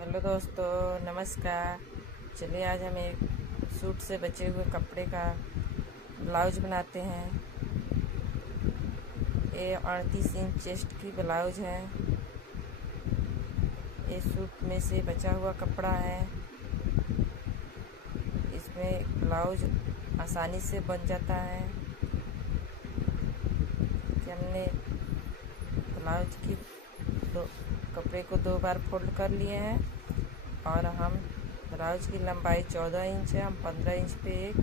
Hello दोस्तों, नमस्कार। चलिए आज हम एक सूट से बचे हुए कपड़े का ब्लाउज बनाते हैं। ये 38 इंच चेस्ट की ब्लाउज है। ये सूट में से बचा हुआ कपड़ा है। इसमें ब्लाउज आसानी से बन जाता है कि हमने ब्लाउज की कपड़े को 2 बार फोल्ड कर लिए हैं और हम ब्लाउज की लंबाई 14 इंच है। हम 15 इंच पे एक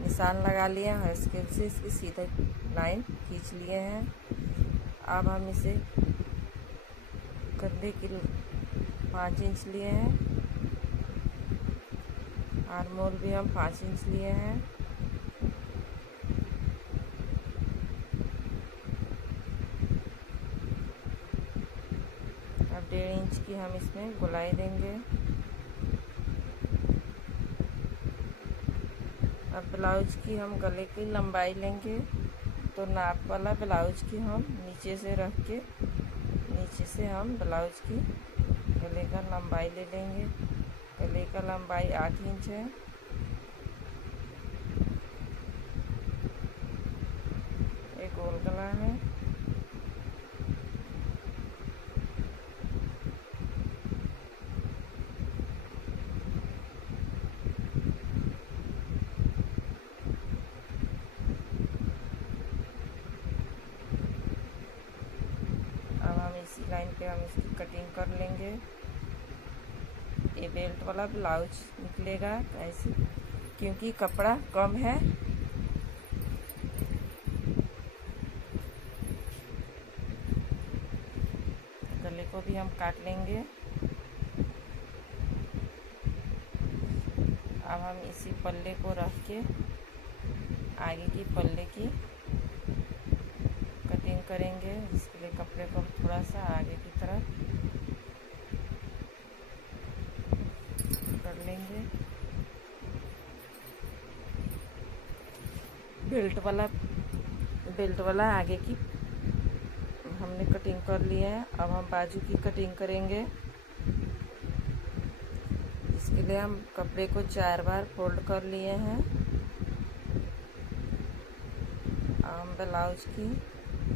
निशान लगा लिए हैं और स्केल से इसकी सीधा लाइन खींच लिए हैं। अब हम इसे कंधे की 5 इंच लिए हैं। आर्मोल भी हम 5 इंच लिए हैं। अब 1.5 इंच की हम इसमें गोलाई देंगे। अब ब्लाउज की हम गले की लंबाई लेंगे, तो नाप वाला ब्लाउज की हम नीचे से रख के नीचे से हम ब्लाउज की गले का लंबाई ले लेंगे। गले का लंबाई 8 इंच है। एक गोल गला है। अब हम इसी लाइन पे हम इसकी कटिंग कर लेंगे। ये बेल्ट वाला ब्लाउज निकलेगा ऐसे, क्योंकि कपड़ा कम है। गले को भी हम काट लेंगे। अब हम इसी पल्ले को रख के आगे की पल्ले की कटिंग करेंगे। इसके लिए कपड़े को थोड़ा सा आगे की तरफ कर लेंगे। बेल्ट वाला आगे की हमने कटिंग कर लिया है। अब हम बाजू की कटिंग करेंगे। इसके लिए हम कपड़े को 4 बार फोल्ड कर लिए हैं। हम ब्लाउज की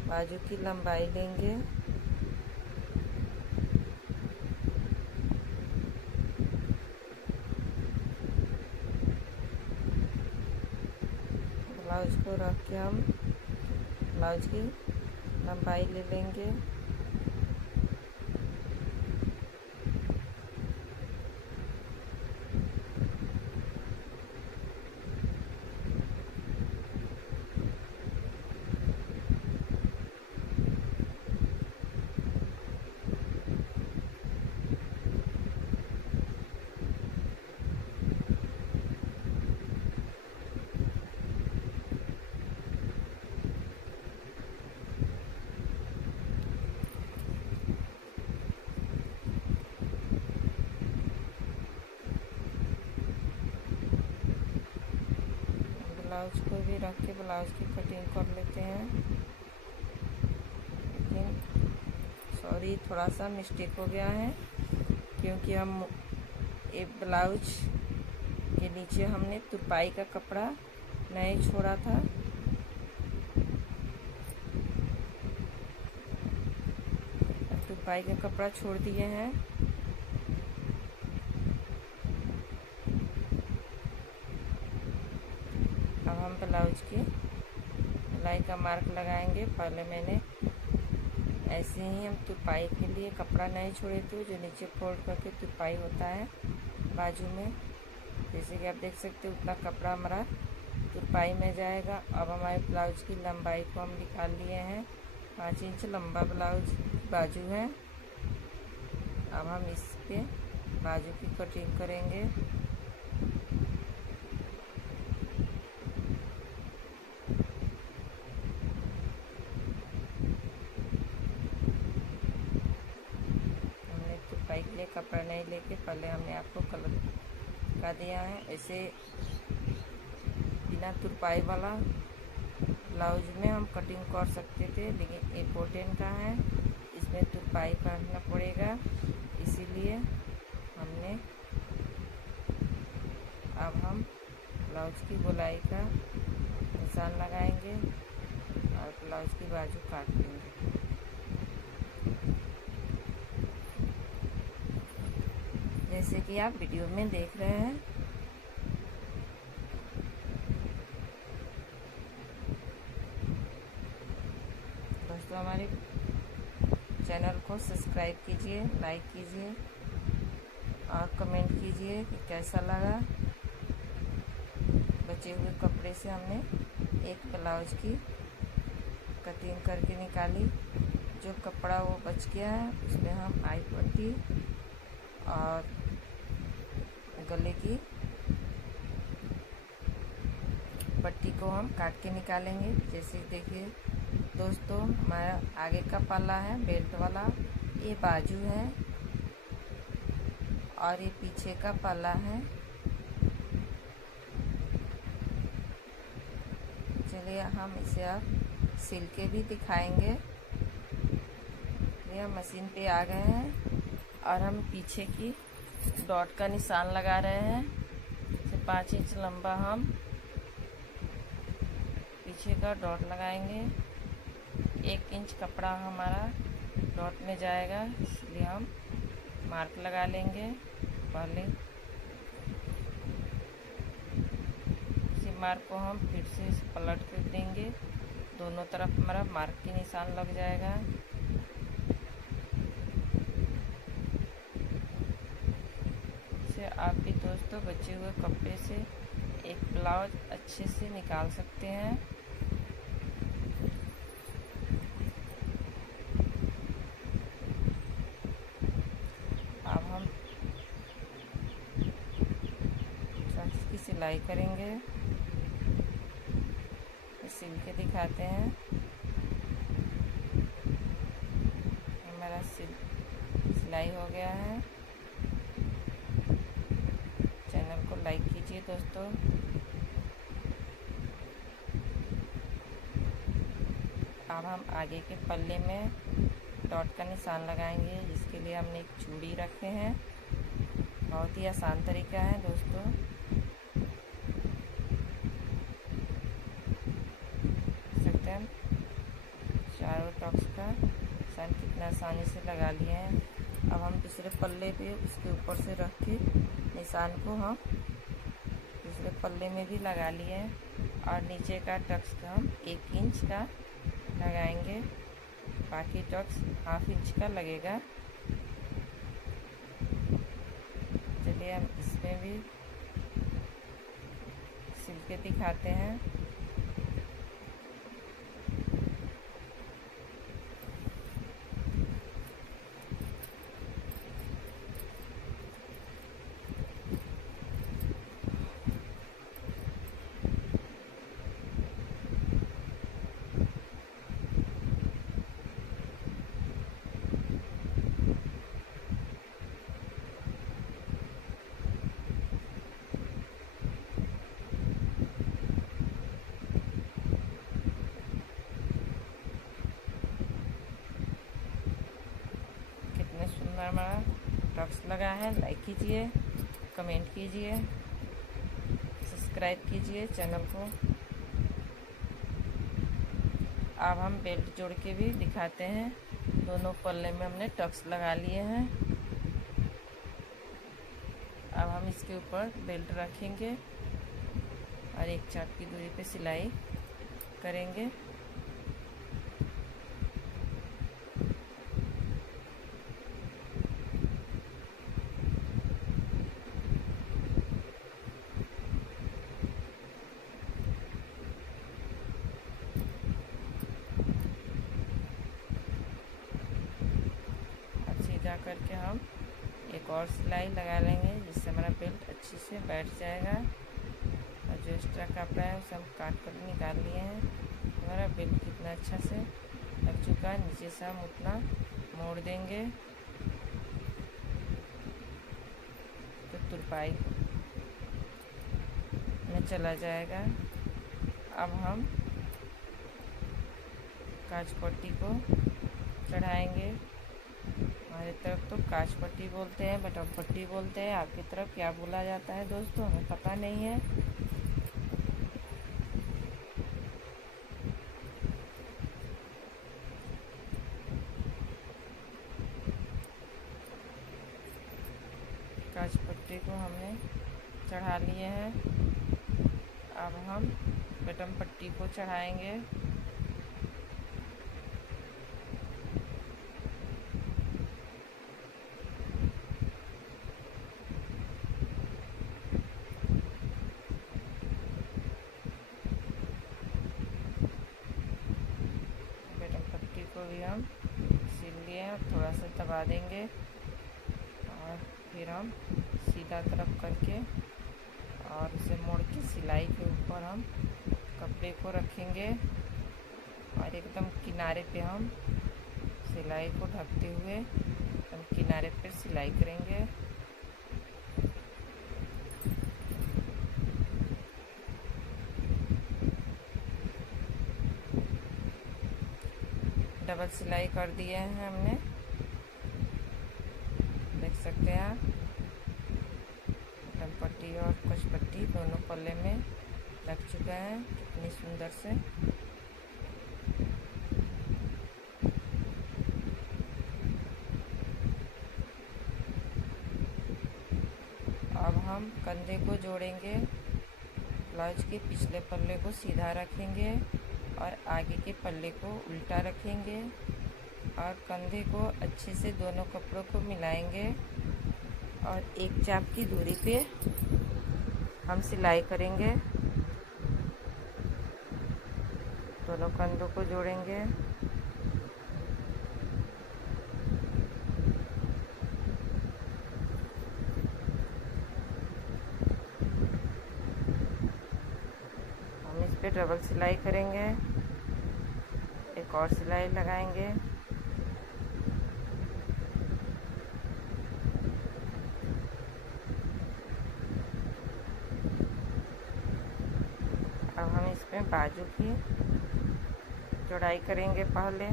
बाजू की लंबाई लेंगे। ब्लाउज को रख के हम ब्लाउज की लंबाई ले लेंगे। ब्लाउज को भी रख के ब्लाउज की कटिंग कर लेते हैं। लेकिन सॉरी, थोड़ा सा मिस्टेक हो गया है, क्योंकि हम एक ब्लाउज के नीचे हमने तुरपाई का कपड़ा नहीं छोड़ा था। तुरपाई का कपड़ा छोड़ दिए हैं। अब हम ब्लाउज की सिलाई का मार्क लगाएंगे। पहले मैंने ऐसे ही हम तुरपाई के लिए कपड़ा नहीं छोड़े थे, जो नीचे फोल्ड करके तुरपाई होता है बाजू में। जैसे कि आप देख सकते हो, उतना कपड़ा हमारा तुरपाई में जाएगा। अब हमारे ब्लाउज की लंबाई को हम निकाल लिए हैं। 5 इंच लंबा ब्लाउज बाजू है। अब हम इस पे बाजू की कटिंग करेंगे। तुरपाई के लिए कपड़ा नहीं लेके पहले हमने आपको कलर का दिया है। ऐसे बिना तुरपाई वाला ब्लाउज में हम कटिंग कर सकते थे, लेकिन ये कॉटन का है, इसमें तुरपाई करना पड़ेगा। इसीलिए ब्लाउज की बाजू काट लेंगे। जैसे कि आप वीडियो में देख रहे हैं। दोस्तों हमारे चैनल को सब्सक्राइब कीजिए, लाइक कीजिए और कमेंट कीजिए कि कैसा लगा। बचे हुए कपड़े से हमने एक ब्लाउज की कटिंग करके निकाली। जो कपड़ा वो बच गया है उसमें हम आई पट्टी और गले की पट्टी को हम काट के निकालेंगे। जैसे देखिए दोस्तों, हमारा आगे का पल्ला है बेल्ट वाला, ये बाजू है और ये पीछे का पल्ला है। चलिए हम इसे अब सिल के भी दिखाएंगे। यह मशीन पे आ गए हैं और हम पीछे की डॉट का निशान लगा रहे हैं। 5 इंच लंबा हम पीछे का डॉट लगाएंगे। 1 इंच कपड़ा हमारा डॉट में जाएगा, इसलिए हम मार्क लगा लेंगे। पहले इसी मार्क को हम फिर से पलट कर देंगे। दोनों तरफ हमारा मार्क के निशान लग जाएगा। इसे आप भी दोस्तों बचे हुए कपड़े से एक ब्लाउज अच्छे से निकाल सकते हैं। अब हम ट्रक्स की सिलाई करेंगे, सिल के दिखाते हैं। हमारा सिलाई हो गया है। चैनल को लाइक कीजिए दोस्तों। अब हम आगे के पल्ले में डॉट का निशान लगाएंगे, जिसके लिए हमने एक चूड़ी रखे हैं। बहुत ही आसान तरीका है दोस्तों। सकते हैं चारों टॉप्स का निशान कितना आसानी से लगा लिए हैं। अब हम दूसरे पल्ले पे उसके ऊपर से रख के निशान को हम दूसरे पल्ले में भी लगा लिए हैं और नीचे का टक्स का हम 1 इंच का लगाएंगे। बाकी टक्स ½ इंच का लगेगा। चलिए हम इसमें भी सिल के दिखाते हैं। सुंदर हमारा टक्स लगा है। लाइक कीजिए, कमेंट कीजिए, सब्सक्राइब कीजिए चैनल को। अब हम बेल्ट जोड़ के भी दिखाते हैं। दोनों पल्ले में हमने टक्स लगा लिए हैं। अब हम इसके ऊपर बेल्ट रखेंगे और 1 चाप की दूरी पे सिलाई करेंगे। जा करके हम एक और सिलाई लगा लेंगे, जिससे हमारा बेल्ट अच्छे से बैठ जाएगा। और जो एक्स्ट्रा कपड़ा है उसे हम काट कर निकाल लिए हैं। हमारा बेल्ट कितना अच्छा से लग चुका है। नीचे से हम उतना मोड़ देंगे तो तुरपाई में चला जाएगा। अब हम काज पट्टी को चढ़ाएंगे। हमारी तरफ तो काज पट्टी बोलते हैं, बटन पट्टी बोलते हैं। आपकी तरफ क्या बोला जाता है दोस्तों, हमें पता नहीं है। कपड़े को हमने चढ़ा लिए हैं। अब हम बटन पट्टी को चढ़ाएंगे। बटन पट्टी को भी हम सिल लिए हैं, थोड़ा सा दबा देंगे और फिर हम सीधा तरफ करके और उसे मोड़ के सिलाई के ऊपर हम कपड़े को रखेंगे और एकदम किनारे पे हम सिलाई को ढकते हुए हम किनारे पे सिलाई करेंगे। डबल सिलाई कर दिए हैं हमने, देख सकते हैं आप। बटन पट्टी और कच पट्टी दोनों पल्ले में लग चुका है, कितनी सुंदर से। अब हम कंधे को जोड़ेंगे, ब्लाउज के पिछले पल्ले को सीधा रखेंगे और आगे के पल्ले को उल्टा रखेंगे और कंधे को अच्छे से दोनों कपड़ों को मिलाएंगे और एक चाप की दूरी पे हम सिलाई करेंगे। दोनों कंधों को जोड़ेंगे। हम इस पे डबल सिलाई करेंगे, एक और सिलाई लगाएंगे। अब हम इसमें बाजू की चौड़ाई करेंगे पहले।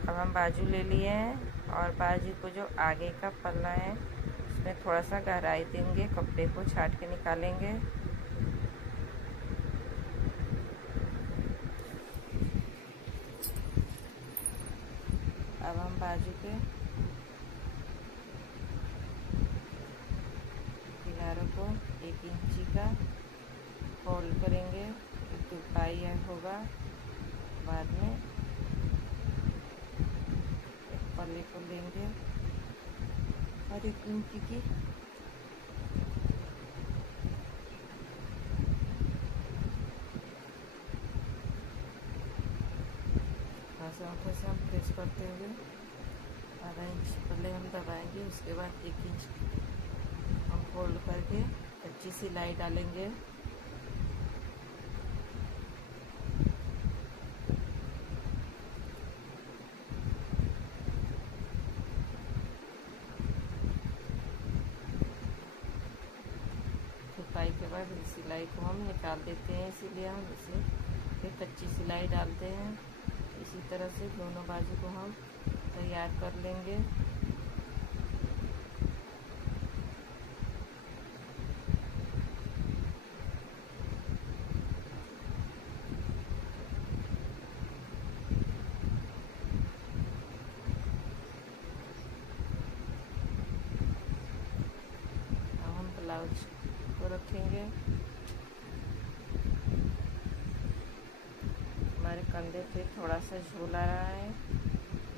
अब हम बाजू ले लिए हैं और बाजू को जो आगे का पल्ला है उसमें थोड़ा सा गहराई देंगे, कपड़े को छाट के निकालेंगे। अब हम बाजू के किनारों को 1 इंची का फोल्ड करेंगे, तुरपाई होगा बाद में। एक पल्ले को लेंगे और 1 इंची की हाथों से हम प्रेस करते हुए आधा इंच पल्ले हम दबाएंगे। उसके बाद 1 इंच हम फोल्ड करके कच्ची सिलाई डालेंगे। तुरपाई के बाद सिलाई को हम निकाल देते हैं, इसीलिए हम इसे फिर कच्ची सिलाई डालते हैं। इसी तरह से दोनों बाजू को हम तैयार कर लेंगे। अब हम ब्लाउज को रखेंगे। हमारे कंधे पे थोड़ा सा झूल आ रहा है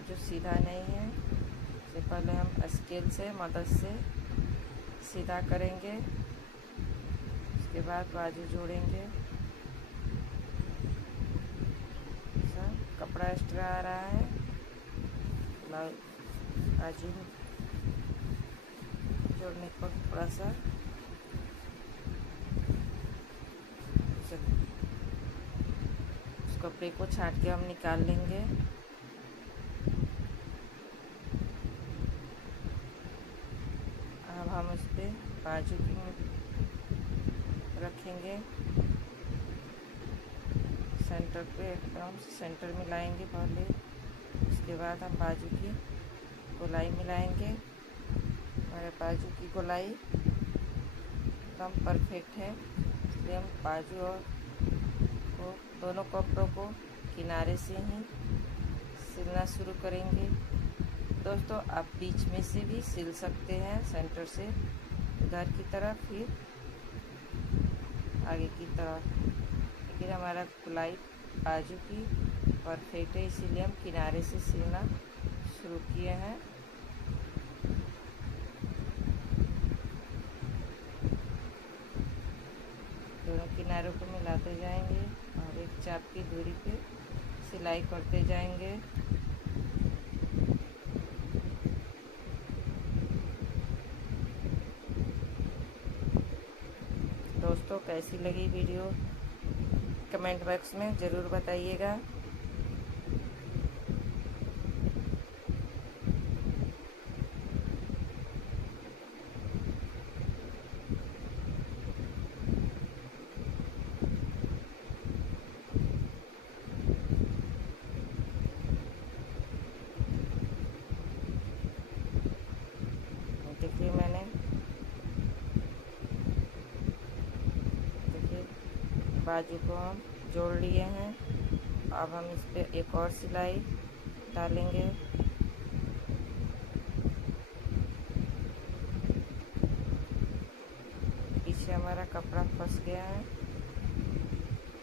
जो सीधा नहीं है, इससे पहले हम स्केल से मदद से सीधा करेंगे। उसके बाद बाजू जोड़ेंगे। कपड़ा एक्स्ट्रा आ रहा है, बाजू जोड़ने पर थोड़ा सा उस कपड़े को छाट के हम निकाल लेंगे। अब हम इस पे बाजू की रखेंगे, सेंटर पे एकदम सेंटर मिलाएंगे पहले। उसके बाद हम बाजू की गोलाई मिलाएंगे। हमारे बाजू की गोलाई एकदम परफेक्ट है, इसलिए हम बाजू और को दोनों कपड़ों को किनारे से ही सिलना शुरू करेंगे दोस्तों आप बीच में से भी सिल सकते हैं, सेंटर से इधर की तरफ फिर आगे की तरफ। लेकिन हमारा गोलाई बाजू की परफेक्ट है, इसीलिए हम किनारे से सिलना शुरू किए हैं। दोनों किनारों को मिलाते जाएंगे और एक चाप की दूरी पे सिलाई करते जाएंगे। दोस्तों कैसी लगी वीडियो कमेंट बॉक्स में ज़रूर बताइएगा। देखिए बाजू को हम जोड़ लिए हैं। अब हम इस पे एक और सिलाई डालेंगे। पीछे हमारा कपड़ा फंस गया है,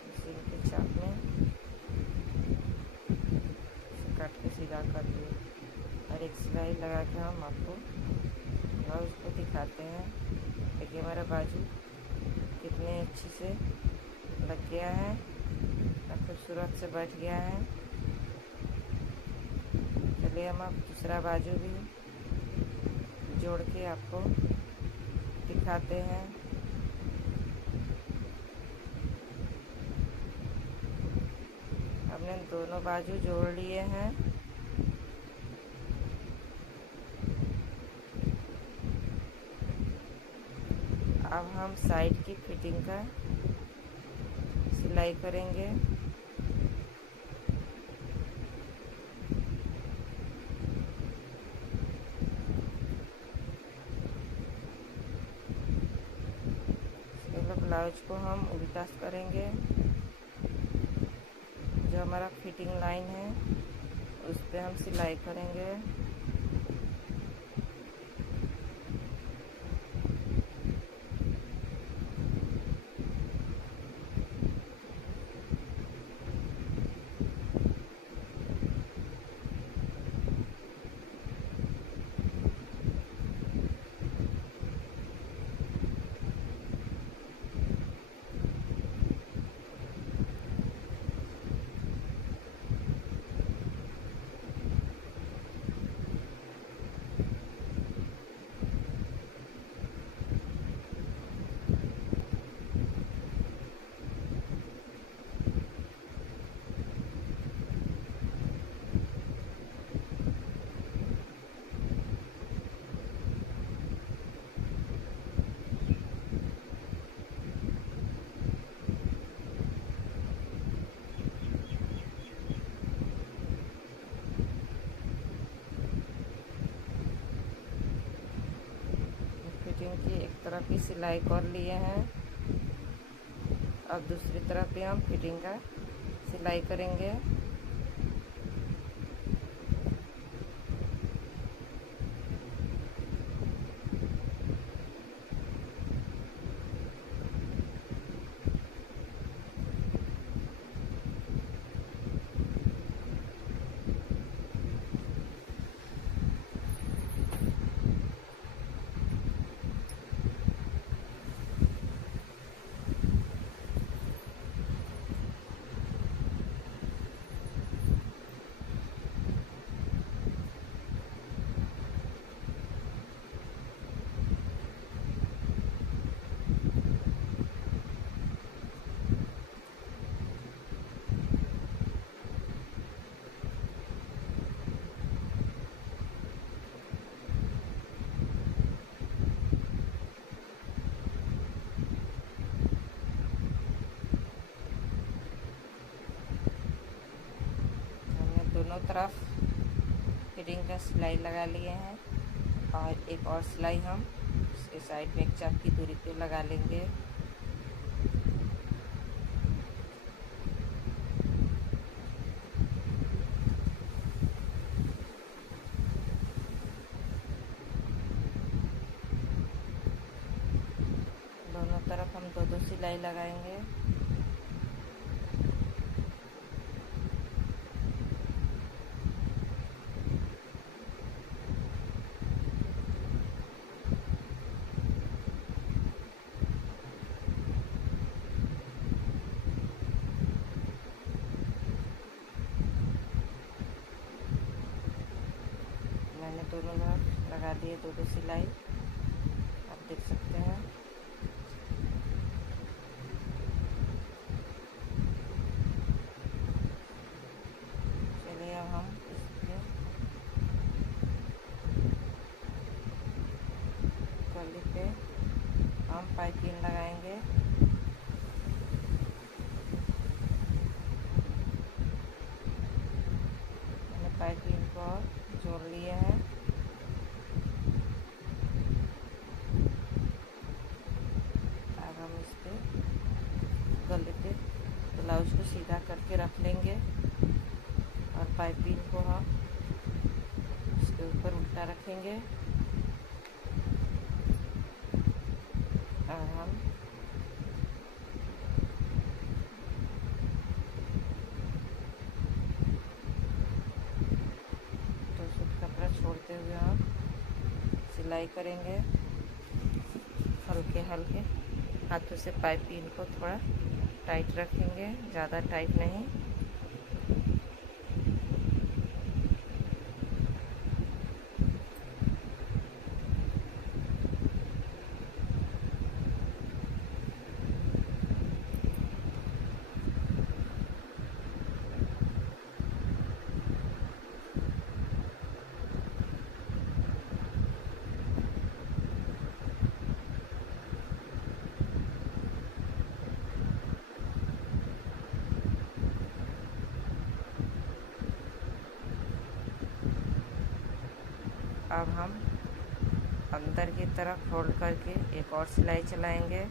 इसी के चाप में काट के सीधा कर दिए और एक सिलाई लगा के हम आपको ब्लाउज को दिखाते हैं। देखिए हमारा बाजू कितने अच्छी से लग गया है, खूबसूरत से बैठ गया है। चलिए हम अब दूसरा बाजू भी जोड़ के आपको दिखाते हैं। हमने दोनों बाजू जोड़ लिए हैं। अब हम साइड की फिटिंग का सिलाई करेंगे। ब्लाउज को हम उल्टा करेंगे। जो हमारा फिटिंग लाइन है उस पे हम सिलाई करेंगे। की एक तरफ ही सिलाई कर लिए हैं। अब दूसरी तरफ भी हम फिटिंग का सिलाई करेंगे। दोनों तरफ फिटिंग का सिलाई लगा लिए हैं और एक और सिलाई हम इसके साइड में एक चाप की दूरी पे लगा लेंगे। हम दो सिलाई लगाएंगे। मैंने दोनों तरफ लगा दिए दो सिलाई, आप देख सकते हैं। चलिए अब हम इसके गले पे हम पाइपिंग लगाएंगे। मैंने पाइपिंग को जोड़ लिया है। अब हम इस पे गले पे ब्लाउज को सीधा करके रख लेंगे और पाइपिंग को हम इसके ऊपर उल्टा रखेंगे और हम तो सूट कपड़ा छोड़ते हुए हम सिलाई करेंगे। हल्के हल्के हाथों से पाइपिंग को थोड़ा टाइट रखेंगे, ज़्यादा टाइट नहीं। अब हम अंदर की तरफ फोल्ड करके एक और सिलाई चलाएंगे।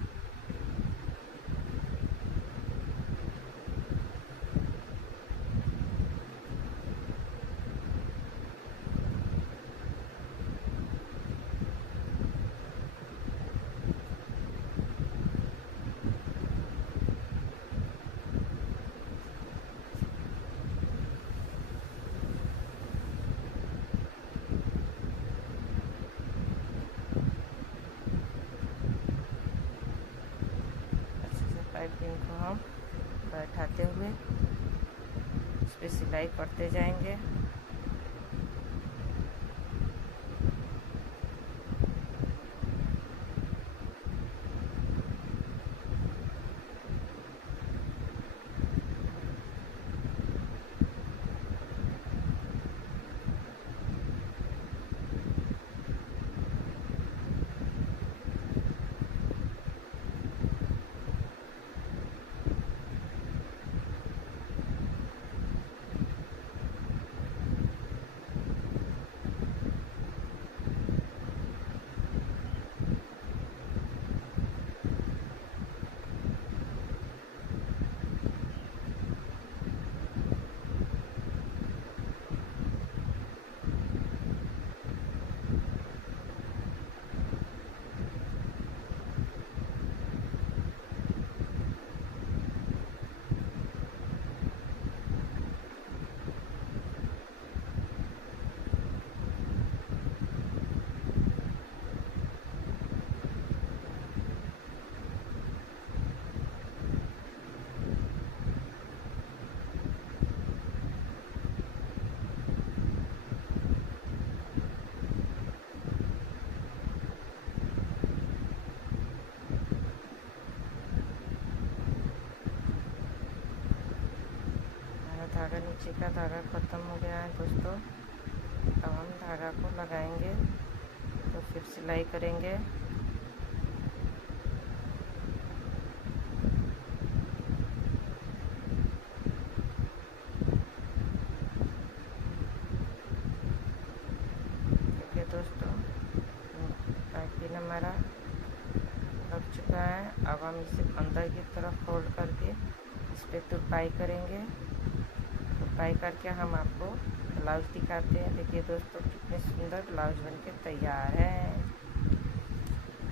पाइपिंग को हम बैठाते हुए इस पर सिलाई करते जाएंगे। धागा नीचे का धागा ख़त्म हो गया है दोस्तों। अब हम धागा को लगाएंगे तो फिर सिलाई करेंगे। देखिए दोस्तों, पाइपिंग हमारा लग चुका है। अब हम इसे अंदर की तरफ फोल्ड करके इस पर तुरपाई करेंगे। तुरपाई करके हम आपको ब्लाउज दिखाते हैं। देखिए दोस्तों, कितने सुंदर ब्लाउज बनके तैयार है।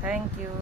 Thank you.